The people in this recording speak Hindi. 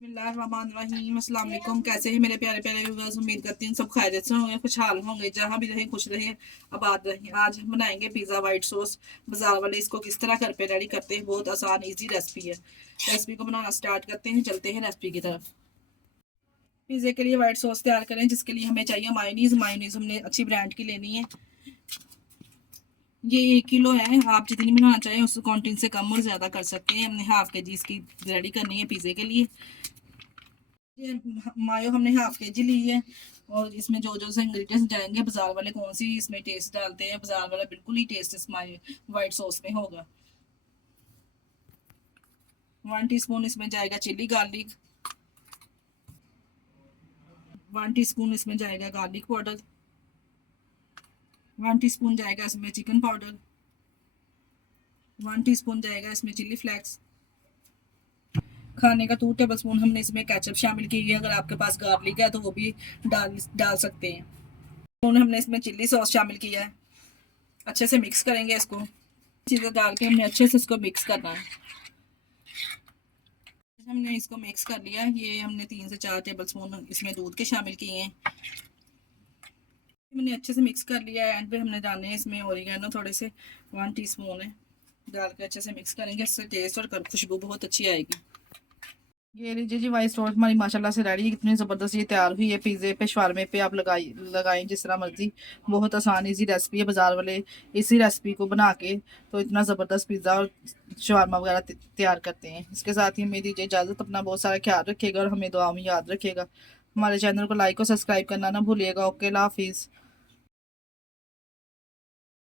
बिस्मिल्लाहिर्रहमानिर्रहीम। अस्सलाम वालेकुम। कैसे हैं मेरे प्यारे प्यारे व्यूअर्स? उम्मीद करती हूँ सब खैरियत से होंगे, खुशहाल होंगे, जहाँ भी रहें खुश रहें, आबाद रहें। आज हम बनाएंगे पिज़्ज़ा वाइट सॉस बाजार वाले। इसको किस तरह घर पे रेडी करते हैं, बहुत आसान इजी रेसिपी है। रेसिपी को बनाना स्टार्ट करते हैं, चलते हैं रेसिपी की तरफ। पिज़्ज़े के लिए वाइट सॉस तैयार करें, जिसके लिए हमें चाहिए मायोनीज़। मायोनीज़ हमने अच्छी ब्रांड की लेनी है। ये 1 किलो है, आप जितनी बनाना चाहें उस क्वांटिटी से कम और ज़्यादा कर सकते हैं। हमने हाफ के जी इसकी रेडी करनी है पिज़्ज़े के लिए। ये मायो हमने ½ kg ली है, और इसमें जो जो से इंग्रेडिएंट्स जाएंगे बाजार वाले कौन सी इसमें टेस्ट डालते हैं, बाजार वाला बिल्कुल ही टेस्ट इस मायो वाइट सॉस में होगा। 1 टीस्पून इसमें जाएगा चिली गार्लिक। 1 टीस्पून इसमें जाएगा गार्लिक पाउडर। 1 टीस्पून जाएगा इसमें चिकन पाउडर। 1 टीस्पून जाएगा इसमें चिली फ्लेक्स। खाने का 2 टेबल स्पून हमने इसमें केचप शामिल की है। अगर आपके पास गार्लिक है तो वो भी डाल डाल सकते हैं। हमने इसमें चिल्ली सॉस शामिल किया है। अच्छे से मिक्स करेंगे इसको। चीज़ें डाल के हमने अच्छे से इसको मिक्स करना है। हमने इसको मिक्स कर लिया। ये हमने 3 से 4 टेबल स्पून इसमें दूध के शामिल किए हैं। हमने अच्छे से मिक्स कर लिया है। एंड पे हमने डालने हैं इसमें ओरिगेनो थोड़े से, 1 टीस्पून है। डाल के अच्छे से मिक्स करेंगे, इससे टेस्ट और खुशबू बहुत अच्छी आएगी। ये लीजिए जी, वाइट सॉस हमारी माशाल्लाह से रेडी। कितनी ज़बरदस्त ये तैयार हुई है। पिज़्ज़े पे, शवारमे पे आप लगाएं जिस तरह मर्जी। बहुत आसान इजी रेसिपी है। बाजार वाले इसी रेसिपी को बना के तो इतना ज़बरदस्त पिज़्ज़ा और शवारमा वगैरह तैयार करते हैं। इसके साथ ही हमें दीजिए इजाज़त। अपना बहुत सारा ख्याल रखिएगा और हमें दुआ में याद रखिएगा। हमारे चैनल को लाइक और सब्सक्राइब करना ना भूलिएगा। ओके, अल्लाह हाफिज़।